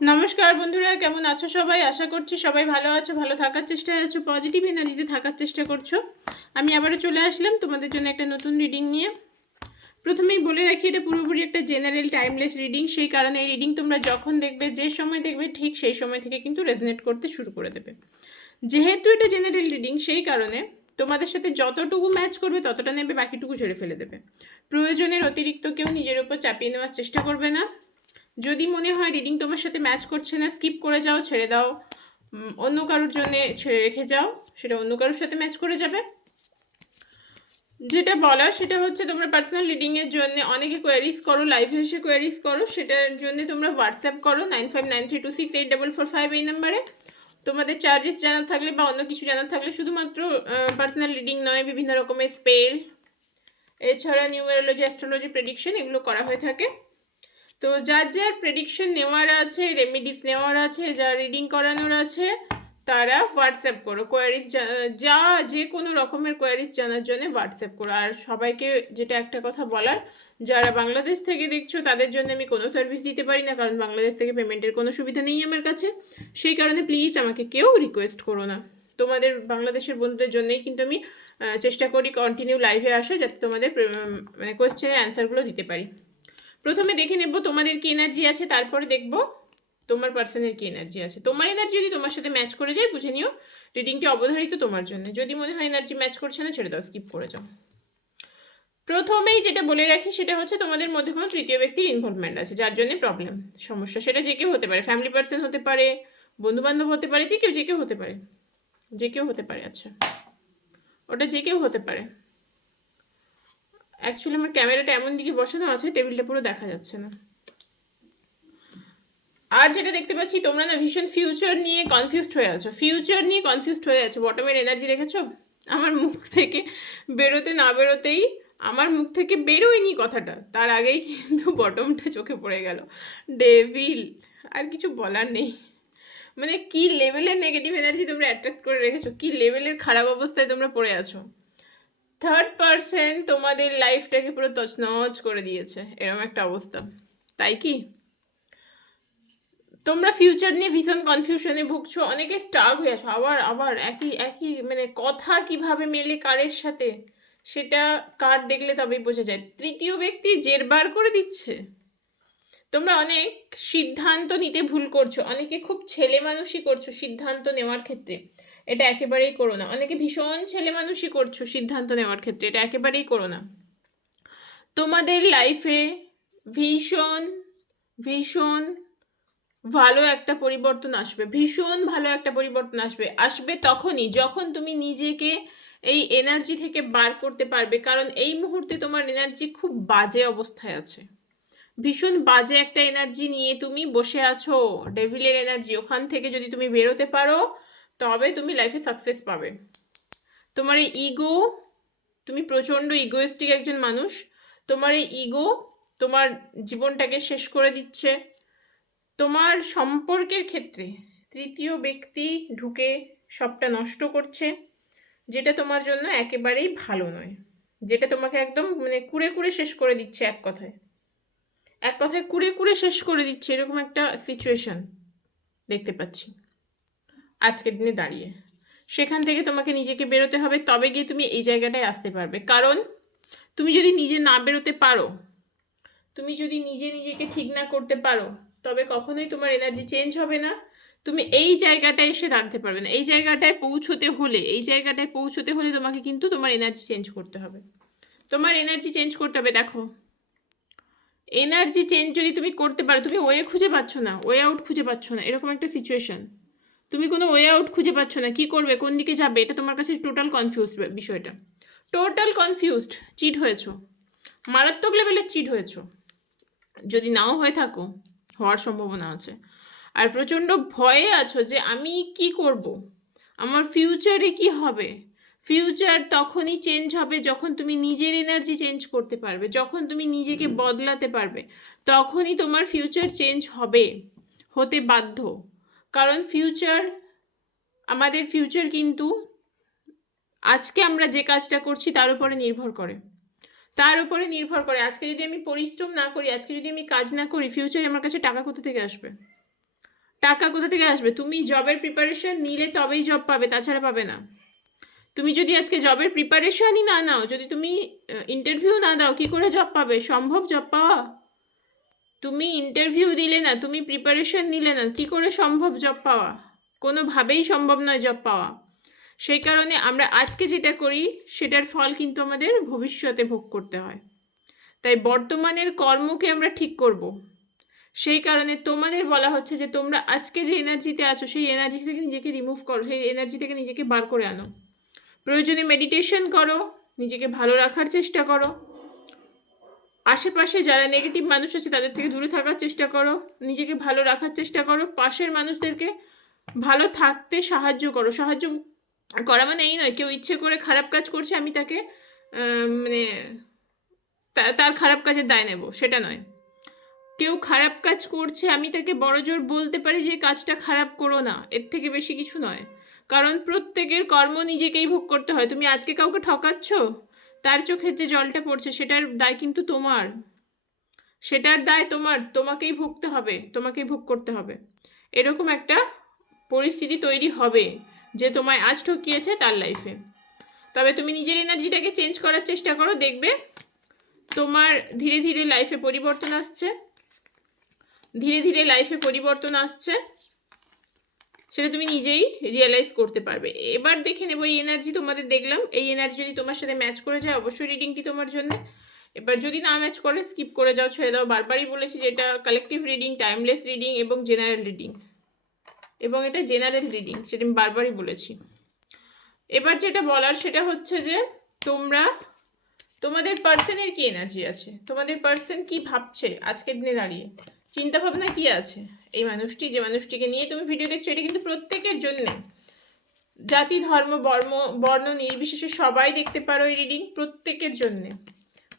নমস্কার বন্ধুরা, কেমন আছো সবাই? আশা করছি সবাই ভালো আছো, ভালো থাকার চেষ্টায় আছো, পজিটিভ এনার্জিতে থাকার চেষ্টা করছো। আমি আবারও চলে আসলাম তোমাদের জন্য একটা নতুন রিডিং নিয়ে। প্রথমেই বলে রাখি, এটা পুরোপুরি একটা জেনারেল টাইমলেস রিডিং। সেই কারণে এই রিডিং তোমরা যখন দেখবে, যে সময় দেখবে, ঠিক সেই সময় থেকে কিন্তু রেজনেট করতে শুরু করে দেবে। যেহেতু এটা জেনারেল রিডিং, সেই কারণে তোমাদের সাথে যতটুকু ম্যাচ করবে ততটা নেবে, বাকিটুকু ঝেড়ে ফেলে দেবে। প্রয়োজনের অতিরিক্ত কেউ নিজের উপর চাপিয়ে নেওয়ার চেষ্টা করবে না। যদি মনে হয় রিডিং তোমার সাথে ম্যাচ করছে না, স্কিপ করে যাও, ছেড়ে দাও, অন্য কারোর জন্য ছেড়ে রেখে যাও, সেটা অন্য কারোর সাথে ম্যাচ করে যাবে। যেটা বলার সেটা হচ্ছে, তোমরা পার্সোনাল রিডিংয়ের জন্য অনেকে কোয়ারিজ করো, লাইভে এসে কোয়ারিজ করো, সেটার জন্য তোমরা হোয়াটসঅ্যাপ করো 9593268445 এই নাম্বারে। তোমাদের চার্জেস জানার থাকলে বা অন্য কিছু জানার থাকলে, শুধুমাত্র পার্সোনাল রিডিং নয়, বিভিন্ন রকমের স্পেল, এছাড়া নিউমেরোলজি, অ্যাস্ট্রোলজি, প্রেডিকশন, এগুলো করা হয়ে থাকে। তো যার যার প্রেডিকশন নেওয়ার আছে, রেমেডিস নেওয়ার আছে, যার রিডিং করানোর আছে, তারা হোয়াটসঅ্যাপ করো কোয়ারিজ, যা যে কোনো রকমের কোয়ারিজ জানার জন্য হোয়াটসঅ্যাপ করো। আর সবাইকে যেটা একটা কথা বলার, যারা বাংলাদেশ থেকে দেখছো তাদের জন্য আমি কোনো সার্ভিস দিতে পারি না, কারণ বাংলাদেশ থেকে পেমেন্টের কোনো সুবিধা নেই আমার কাছে। সেই কারণে প্লিজ আমাকে কেউ রিকোয়েস্ট করো না। তোমাদের বাংলাদেশের বন্ধুদের জন্যই কিন্তু আমি চেষ্টা করি কন্টিনিউ লাইভে আসা, যাতে তোমাদের মানে কোয়েশ্চেনের অ্যান্সারগুলো দিতে পারি। প্রথমে দেখে নেব তোমাদের কি এনার্জি আছে, তারপরে দেখব তোমার পার্সনের কি এনার্জি আছে। তোমার এনার্জি যদি তোমার সাথে ম্যাচ করে যায়, বুঝে নিও রিডিংটি অবধারিত তোমার জন্য। যদি মনে হয় এনার্জি ম্যাচ করছে না, ছেড়ে দাও, স্কিপ করে যাও। প্রথমেই যেটা বলে রাখি সেটা হচ্ছে, তোমাদের মধ্যে কোনো তৃতীয় ব্যক্তির ইনভলভমেন্ট আছে, যার জন্য প্রবলেম, সমস্যা। সেটা যে কেউ হতে পারে, ফ্যামিলি পার্সন হতে পারে, বন্ধু বান্ধব হতে পারে, যে কেউ হতে পারে, যে কেউ হতে পারে। আচ্ছা, ওটা যে কেউ হতে পারে। অ্যাকচুয়ালি আমার ক্যামেরাটা এমন দিকে বসানো আছে, টেবিলটা পুরো দেখা যাচ্ছে না। আর যেটা দেখতে পাচ্ছি, তোমরা না ভীষণ ফিউচার নিয়ে কনফিউজড হয়ে আছো, বটমের এনার্জি দেখেছো? আমার মুখ থেকে বেরোতে না বেরোতেই, আমার মুখ থেকে বেরোয়নি কথাটা, তার আগেই কিন্তু বটমটা চোখে পড়ে গেল। ডেভিল, আর কিছু বলার নেই। মানে কি লেভেলের নেগেটিভ এনার্জি তোমরা অ্যাট্রাক্ট করে রেখেছো, কি লেভেলের খারাপ অবস্থায় তোমরা পড়ে আছো। থার্ড পার্সন তোমাদের লাইফটাকে পুরো তছনছ করে দিয়েছে, এরকম একটা অবস্থা। তাই কি? তোমরা ফিউচার নিয়ে ভীষণ কনফিউশনে ভুগছো, অনেকে স্টাক হয়ে আসো, আবার আবার একই একই মানে কথা কিভাবে মেলে কারের সাথে, সেটা কার্ড দেখলে তবেই বোঝা যায়। তৃতীয় ব্যক্তি জেরবার করে দিচ্ছে। তোমরা অনেক সিদ্ধান্ত নিতে ভুল করছো, অনেকে খুব ছেলে মানুষই করছো সিদ্ধান্ত নেওয়ার ক্ষেত্রে, এটা একেবারেই করো না। অনেকে ভীষণ ছেলে মানুষই করছো সিদ্ধান্ত নেওয়ার ক্ষেত্রে, এটা একেবারেই করো না। তোমাদের লাইফে ভীষণ ভীষণ ভালো একটা পরিবর্তন আসবে, ভীষণ ভালো একটা পরিবর্তন আসবে। আসবে তখনই যখন তুমি নিজেকে এই এনার্জি থেকে বার করতে পারবে, কারণ এই মুহূর্তে তোমার এনার্জি খুব বাজে অবস্থায় আছে। ভীষণ বাজে একটা এনার্জি নিয়ে তুমি বসে আছো, ডেভিলের এনার্জি। ওখান থেকে যদি তুমি বেরোতে পারো, তবে তুমি লাইফে সাকসেস পাবে। তোমার এই ইগো, তুমি প্রচণ্ড ইগোয়েস্টিক একজন মানুষ, তোমার এই ইগো তোমার জীবনটাকে শেষ করে দিচ্ছে। তোমার সম্পর্কের ক্ষেত্রে তৃতীয় ব্যক্তি ঢুকে সবটা নষ্ট করছে, যেটা তোমার জন্য একেবারেই ভালো নয়, যেটা তোমাকে একদম মানে কুড়ে কুড়ে শেষ করে দিচ্ছে। এক কথায় কুড়ে কুড়ে শেষ করে দিচ্ছে, এরকম একটা সিচুয়েশন দেখতে পাচ্ছি আজকের দিনে দাঁড়িয়ে। সেখান থেকে তোমাকে নিজেকে বেরোতে হবে, তবে গিয়ে তুমি এই জায়গাটায় আসতে পারবে। কারণ তুমি যদি নিজে না বেরোতে পারো, তুমি যদি নিজেকে ঠিক না করতে পারো, তবে কখনোই তোমার এনার্জি চেঞ্জ হবে না। তুমি এই জায়গাটায় এসে দাঁড়াতে পারবে না। এই জায়গাটায় পৌঁছতে হলে তোমাকে কিন্তু তোমার এনার্জি চেঞ্জ করতে হবে। তোমার এনার্জি চেঞ্জ করতে হবে। দেখো, এনার্জি চেঞ্জ যদি তুমি করতে পারো, তুমি ওয়ে খুঁজে পাচ্ছ না, ওয়ে আউট খুঁজে পাচ্ছ না, এরকম একটা সিচুয়েশন। তুমি কোনো ওয়ে আউট খুঁজে পাচ্ছ না, কি করবে, কোন দিকে যাবে, এটা তোমার কাছে টোটাল কনফিউজ বিষয়টা। টোটাল কনফিউজড, চিট হয়েছো, মারাত্মক লেভেলের চিট হয়েছো। যদি নাও হয়ে থাকো, হওয়ার সম্ভাবনা আছে। আর প্রচণ্ড ভয়ে আছো যে আমি কি করব, আমার ফিউচারে কি হবে। ফিউচার তখনই চেঞ্জ হবে যখন তুমি নিজের এনার্জি চেঞ্জ করতে পারবে, যখন তুমি নিজেকে বদলাতে পারবে, তখনই তোমার ফিউচার চেঞ্জ হবে, হতে বাধ্য। কারণ আমাদের ফিউচার কিন্তু আজকে আমরা যে কাজটা করছি তার উপরে নির্ভর করে। আজকে যদি আমি পরিশ্রম না করি, আজকে যদি আমি কাজ না করি, ফিউচারে আমার কাছে টাকা কোথা থেকে আসবে? টাকা কোথা থেকে আসবে? তুমি জবের প্রিপারেশন নিলে তবেই জব পাবে, তাছাড়া পাবে না। তুমি যদি আজকে জবের প্রিপারেশনই না নাও, যদি তুমি ইন্টারভিউ না দাও, কি করে জব পাবে? সম্ভব জব পাওয়া? তুমি ইন্টারভিউ দিলে না, তুমি প্রিপারেশন নিলে না, কি করে সম্ভব জব পাওয়া? কোনোভাবেই সম্ভব নয় জব পাওয়া। সেই কারণে আমরা আজকে যেটা করি সেটার ফল কিন্তু আমাদের ভবিষ্যতে ভোগ করতে হয়। তাই বর্তমানের কর্মকে আমরা ঠিক করব। সেই কারণে তোমাদের বলা হচ্ছে যে তোমরা আজকে যে এনার্জিতে আছো সেই এনার্জি থেকে নিজেকে রিমুভ করো, সেই এনার্জি থেকে নিজেকে বার করে আনো। প্রয়োজনে মেডিটেশন করো, নিজেকে ভালো রাখার চেষ্টা করো, আশেপাশে যারা নেগেটিভ মানুষ আছে তাদের থেকে দূরে থাকার চেষ্টা করো, নিজেকে ভালো রাখার চেষ্টা করো, পাশের মানুষদেরকে ভালো থাকতে সাহায্য করো। সাহায্য করা মানে এই নয় কেউ ইচ্ছে করে খারাপ কাজ করছে আমি তাকে মানে তার খারাপ কাজের দায় নেব, সেটা নয়। কেউ খারাপ কাজ করছে আমি তাকে বড়জোর বলতে পারি যে কাজটা খারাপ করো না, এর থেকে বেশি কিছু নয়। কারণ প্রত্যেকের কর্ম নিজেকেই ভোগ করতে হয়। তুমি আজকে কাউকে ঠকাচ্ছ, তার চোখের যে জলটা পড়ছে সেটার দায় কিন্তু তোমার, সেটার দায় তোমার, তোমাকেই ভুগতে হবে, তোমাকেই ভোগ করতে হবে। এরকম একটা পরিস্থিতি তৈরি হবে যে তোমায় আজ ঠকিয়েছে তার লাইফে। তবে তুমি নিজের এনার্জিটাকে চেঞ্জ করার চেষ্টা করো, দেখবে তোমার ধীরে ধীরে লাইফে পরিবর্তন আসছে, ধীরে ধীরে লাইফে পরিবর্তন আসছে, সেটা তুমি নিজেই রিয়েলাইজ করতে পারবে। এবার দেখে নেবো এই এনার্জি তোমাদের দেখলাম, এই এনার্জি যদি তোমার সাথে ম্যাচ করে যায় অবশ্যই রিডিংটি তোমার জন্য। এবার যদি না ম্যাচ করে স্কিপ করে যাও, ছেড়ে দাও। বারবারই বলেছি যে এটা কালেকটিভ রিডিং, টাইমলেস রিডিং এবং জেনারেল রিডিং, এবং এটা জেনারেল রিডিং, সেটা আমি বারবারই বলেছি। এবার যেটা বলার সেটা হচ্ছে যে তোমরা তোমাদের পার্সনের কি এনার্জি আছে, তোমাদের পার্সন কি ভাবছে আজকের দিনে দাঁড়িয়ে, চিন্তা ভাবনা কি আছে। এই মানুষটি, যে মানুষটিকে নিয়ে তুমি ভিডিও দেখছো, এটা কিন্তু প্রত্যেকের জন্য, জাতি ধর্ম বর্ণ নির্বিশেষে সবাই দেখতে পারো এই রিডিং, প্রত্যেকের জন্যে,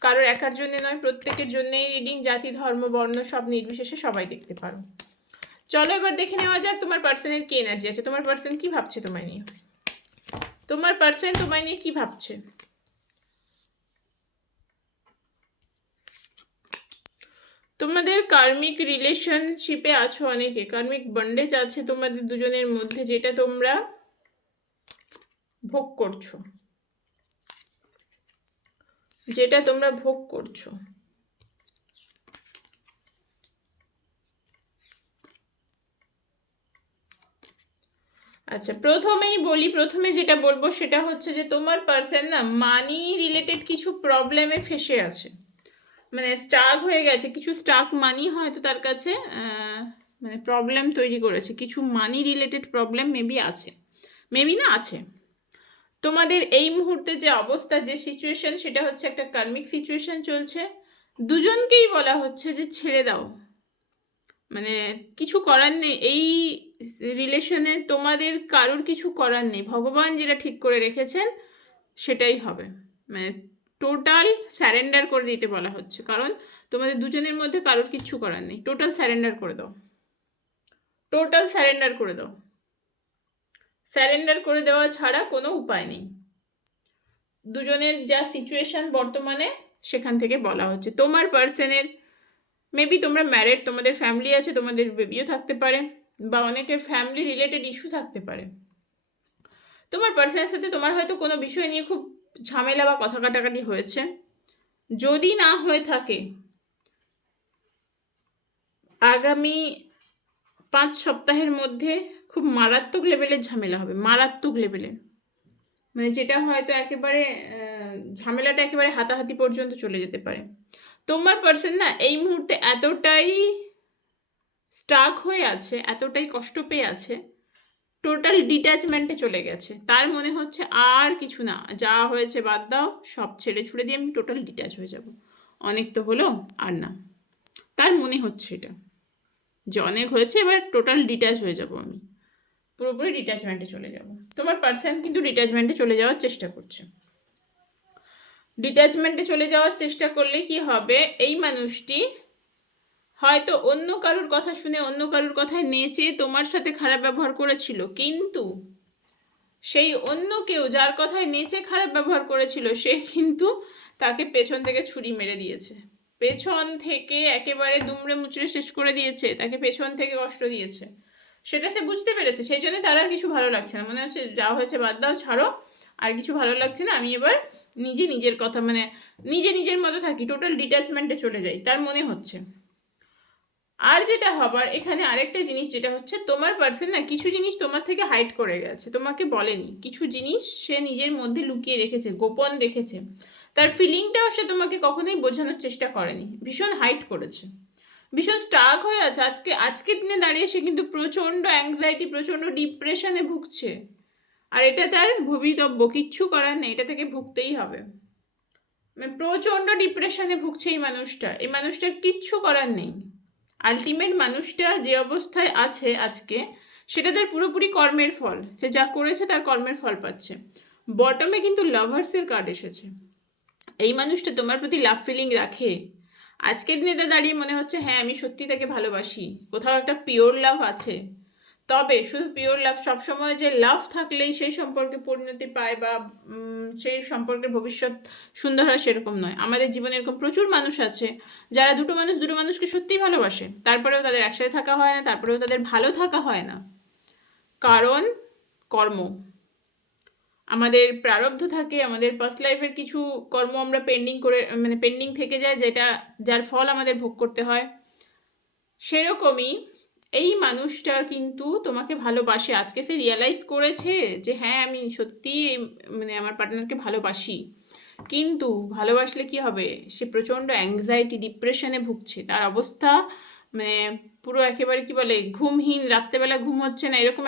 কারোর একার জন্য নয়, প্রত্যেকের জন্য এই রিডিং, জাতি ধর্ম বর্ণ সব নির্বিশেষে সবাই দেখতে পারো। চলো এবার দেখে নেওয়া যাক তোমার পার্সনের কি এনার্জি আছে, তোমার পার্সন কি ভাবছে তোমায় নিয়ে, তোমার পার্সন তোমায় নিয়ে কি ভাবছে। তোমাদের কার্মিক রিলেশনশিপে আছো অনেকে, কার্মিক বন্ডেজ আছে তোমাদের দুজনের মধ্যে, যেটা তোমরা ভোগ করছো, যেটা তোমরা ভোগ করছো। আচ্ছা, প্রথমেই বলি, প্রথমে যেটা বলবো সেটা হচ্ছে যে তোমার পার্সন না মানি রিলেটেড কিছু প্রবলেমে ফেসে আছে, মানে স্টাক হয়ে গেছে, কিছু স্টাক মানি হয়তো তার কাছে মানে প্রবলেম তৈরি করেছে, কিছু মানি রিলেটেড প্রবলেম মেবি আছে, মেবি না আছে। তোমাদের এই মুহূর্তে যে অবস্থা, যে সিচুয়েশন, সেটা হচ্ছে একটা কার্মিক সিচুয়েশন চলছে, দুজনকেই বলা হচ্ছে যে ছেড়ে দাও, মানে কিছু করার নেই এই রিলেশনে, তোমাদের কারোর কিছু করার নেই, ভগবান যেটা ঠিক করে রেখেছেন সেটাই হবে, মানে টোটাল স্যারেন্ডার করে দিতে বলা হচ্ছে। কারণ তোমাদের দুজনের মধ্যে কারোর কিচ্ছু করার নেই, টোটাল স্যারেন্ডার করে দাও, টোটাল স্যারেন্ডার করে দাও, স্যারেন্ডার করে দেওয়া ছাড়া কোনো উপায় নেই। দুজনের যা সিচুয়েশন বর্তমানে সেখান থেকে বলা হচ্ছে তোমার পার্সনের, মেবি তোমরা ম্যারিড, তোমাদের ফ্যামিলি আছে, তোমাদের বেবিও থাকতে পারে, বা অনেকের ফ্যামিলি রিলেটেড ইস্যু থাকতে পারে। তোমার পার্সনের সাথে তোমার হয়তো কোনো বিষয় নিয়ে খুব ঝামেলা বা কথা কাটাকাটি হয়েছে, যদি না হয়ে থাকে আগামী 5 সপ্তাহের মধ্যে খুব মারাত্মক লেভেলের ঝামেলা হবে, মারাত্মক লেভেলের, মানে যেটা হয়তো একেবারে ঝামেলাটা একেবারে হাতাহাতি পর্যন্ত চলে যেতে পারে। তোমার পার্সন না এই মুহূর্তে এতটাই স্টাক হয়ে আছে, এতটাই কষ্ট পেয়ে আছে, টোটাল ডিট্যাচমেন্টে চলে গেছে, তার মনে হচ্ছে আর কিছু না, যা হয়েছে বাদ দাও, সব ছেড়ে ছুড়ে দিয়ে আমি টোটাল ডিট্যাচ হয়ে যাব, অনেক তো হলো আর না, তার মনে হচ্ছে এটা যে অনেক হয়েছে, এবার টোটাল ডিট্যাচ হয়ে যাব, আমি পুরোপুরি ডিট্যাচমেন্টে চলে যাব। তোমার পার্সন কিন্তু ডিট্যাচমেন্টে চলে যাওয়ার চেষ্টা করছে, ডিট্যাচমেন্টে চলে যাওয়ার চেষ্টা করলে কি হবে, এই মানুষটি হয়তো অন্য কারুর কথা শুনে, অন্য কারুর কথায় নেচে তোমার সাথে খারাপ ব্যবহার করেছিল, কিন্তু সেই অন্য কেউ যার কথায় নেচে খারাপ ব্যবহার করেছিল সে কিন্তু তাকে পেছন থেকে ছুরি মেরে দিয়েছে, পেছন থেকে একেবারে দুমড়ে মুচড়ে শেষ করে দিয়েছে, তাকে পেছন থেকে কষ্ট দিয়েছে। সেটা সে বুঝতে পেরেছে, সেই জন্য তার আর কিছু ভালো লাগছে না, মনে হচ্ছে যা হয়েছে বাদ দাও, ছাড়ো, আর কিছু ভালো লাগছে না, আমি এবার নিজের কথা মানে নিজের মতো থাকি, টোটাল ডিট্যাচমেন্টে চলে যাই, তার মনে হচ্ছে। আর যেটা হবার এখানে আরেকটা জিনিস যেটা হচ্ছে, তোমার পার্সন না কিছু জিনিস তোমার থেকে হাইড করে গেছে, তোমাকে বলেনি, কিছু জিনিস সে নিজের মধ্যে লুকিয়ে রেখেছে, গোপন রেখেছে, তার ফিলিংটাও সে তোমাকে কখনোই বোঝানোর চেষ্টা করেনি, ভীষণ হাইড করেছে, ভীষণ স্টাক হয়ে আছে। আজকের দিনে দাঁড়িয়ে সে কিন্তু প্রচণ্ড অ্যাংজাইটি, প্রচণ্ড ডিপ্রেশনে ভুগছে, আর এটা তার ভবিতব্য, কিচ্ছু করার নেই, এটা থেকে ভুগতেই হবে। মানে প্রচণ্ড ডিপ্রেশনে ভুগছে এই মানুষটার কিচ্ছু করার নেই। আলটিমেট মানুষটা যে অবস্থায় আছে আজকে, সেটা তার পুরোপুরি কর্মের ফল, সে যা করেছে তার কর্মের ফল পাচ্ছে। বটমে কিন্তু লাভার্সের কার্ড এসেছে, এই মানুষটা তোমার প্রতি লাভ ফিলিং রাখে, আজকের দিনে দাঁড়িয়ে মনে হচ্ছে হ্যাঁ আমি সত্যি তাকে ভালোবাসি, কোথাও একটা পিওর লাভ আছে। তবে শুধু পিওর লাভ, সবসময় যে লাভ থাকলেই সেই সম্পর্কে পরিণতি পায় বা সেই সম্পর্কের ভবিষ্যৎ সুন্দর হয় সেরকম নয়। আমাদের জীবনে এরকম প্রচুর মানুষ আছে যারা দুটো মানুষকে সত্যিই ভালোবাসে, তারপরেও তাদের একসাথে থাকা হয় না, তারপরেও তাদের ভালো থাকা হয় না, কারণ কর্ম, আমাদের প্রারব্ধ থাকে, আমাদের পাস্ট লাইফের কিছু কর্ম আমরা পেন্ডিং থেকে যায়, যার ফল আমাদের ভোগ করতে হয়। সেরকমই এই মানুষটার কিন্তু তোমাকে ভালোবাসে, আজকে সে রিয়েলাইজ করেছে যে হ্যাঁ আমি সত্যি আমার পার্টনারকে ভালোবাসি, কিন্তু ভালোবাসলে কি হবে, সে প্রচণ্ড অ্যাংজাইটি ডিপ্রেশনে ভুগছে, তার অবস্থা মানে পুরো একেবারে কি বলে ঘুমহীন, রাত্রেবেলা ঘুম হচ্ছে না, এরকম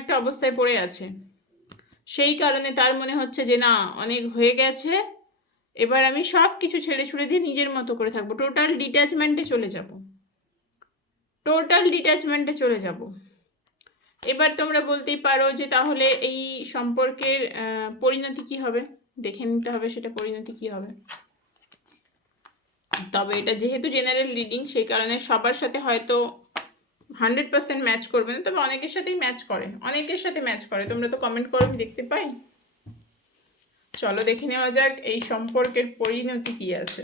একটা অবস্থায় পড়ে আছে। সেই কারণে তার মনে হচ্ছে যে না অনেক হয়ে গেছে, এবার আমি সব কিছু ছেড়ে ছুড়ে দিয়ে নিজের মতো করে থাকবো, টোটাল ডিট্যাচমেন্টে চলে যাব। এবার তোমরা বলতেই পারো যে তাহলে এই সম্পর্কের পরিণতি কি হবে, দেখে নিতে হবে সেটা পরিণতি কি হবে। তবে এটা যেহেতু জেনারেল রিডিং, সেই কারণে সবার সাথে হয়তো 100% ম্যাচ করবে না, তবে অনেকের সাথে ম্যাচ করে, তোমরা তো কমেন্ট করো, আমি দেখতে পাই। চলো দেখে নেওয়া যাক এই সম্পর্কের পরিণতি কি আছে।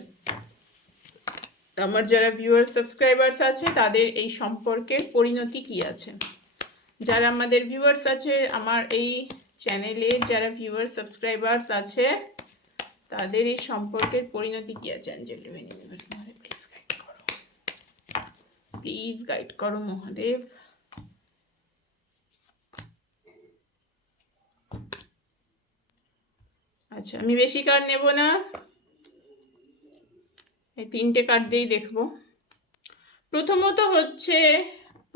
আমার যারা ভিউয়ার সাবস্ক্রাইবার্স আছে তাদের এই সম্পর্কের পরিণতি কি আছে, যারা আমাদের ভিউয়ার্স আছে, আমার এই চ্যানেলে যারা ভিউয়ার সাবস্ক্রাইবার্স আছে তাদের এই সম্পর্কের পরিণতি কি আছে। প্লিজ গাইড করো মহাদেব। আচ্ছা আমি বেশি কার্ড নেব না, এই 3টে কার্ড দিয়েই দেখবো। প্রথমত হচ্ছে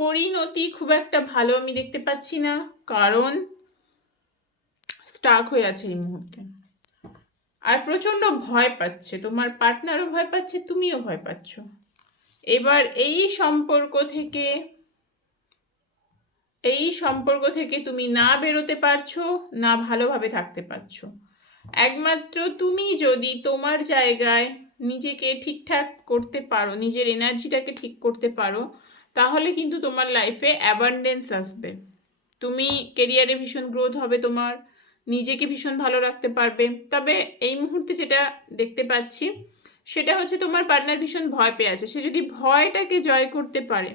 পরিণতি খুব একটা ভালো আমি দেখতে পাচ্ছি না, কারণ স্টাক হয়ে আছে এই মুহূর্তে, আর প্রচণ্ড ভয় পাচ্ছে, তোমার পার্টনারও ভয় পাচ্ছে, তুমিও ভয় পাচ্ছ। এবার এই সম্পর্ক থেকে তুমি না বেরোতে পারছো, না ভালোভাবে থাকতে পারছো। একমাত্র তুমি যদি তোমার জায়গায় নিজেকে ঠিকঠাক করতে পারো, নিজের এনার্জিটাকে ঠিক করতে পারো, তাহলে কিন্তু তোমার লাইফে অ্যাবান্ডেন্স আসবে, তুমি কেরিয়ারে ভীষণ গ্রোথ হবে, তোমার নিজেকে ভীষণ ভালো রাখতে পারবে। তবে এই মুহূর্তে যেটা দেখতে পাচ্ছি সেটা হচ্ছে তোমার পার্টনার ভীষণ ভয় পেয়ে আছে, সে যদি ভয়টাকে জয় করতে পারে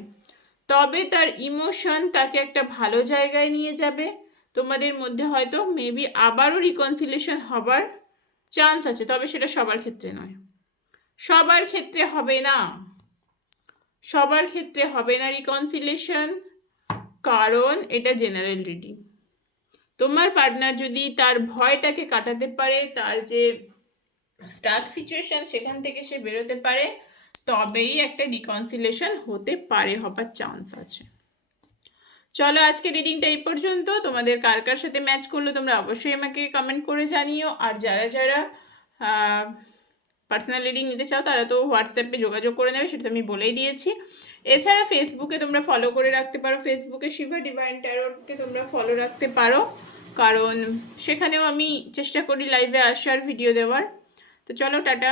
তবে তার ইমোশন তাকে একটা ভালো জায়গায় নিয়ে যাবে, তোমাদের মধ্যে হয়তো মেবি আবারও রিকনসিলিয়েশন হবার চান্স আছে, তবে সেটা সবার ক্ষেত্রে নয়, সবার ক্ষেত্রে হবে না রিকনসিলিয়েশন, কারণ এটা জেনারেল রিডিং। তোমার পার্টনার যদি তার ভয়টাকে কাটাতে পারে, তার যে স্টাক সিচুয়েশন সেখান থেকে সে বেরোতে পারে, তবেই একটা রিকনসিলিয়েশন হবার চান্স আছে। চলো আজকে রিডিংটা এই পর্যন্ত, তোমাদের কার কার সাথে ম্যাচ করলো তোমরা অবশ্যই আমাকে কমেন্ট করে জানিও, আর যারা পার্সোনাল রিডিং নিতে চাও তারা তো হোয়াটসঅ্যাপে যোগাযোগ করে নেবে, সেটা আমি বলেই দিয়েছি। এছাড়া ফেসবুকে তোমরা ফলো করে রাখতে পারো, ফেসবুকে শিভা ডিভাইন ট্যারোটকে তোমরা ফলো রাখতে পারো, কারণ সেখানেও আমি চেষ্টা করি লাইভে আসার ভিডিও দেওয়ার। তো চলো টাটা।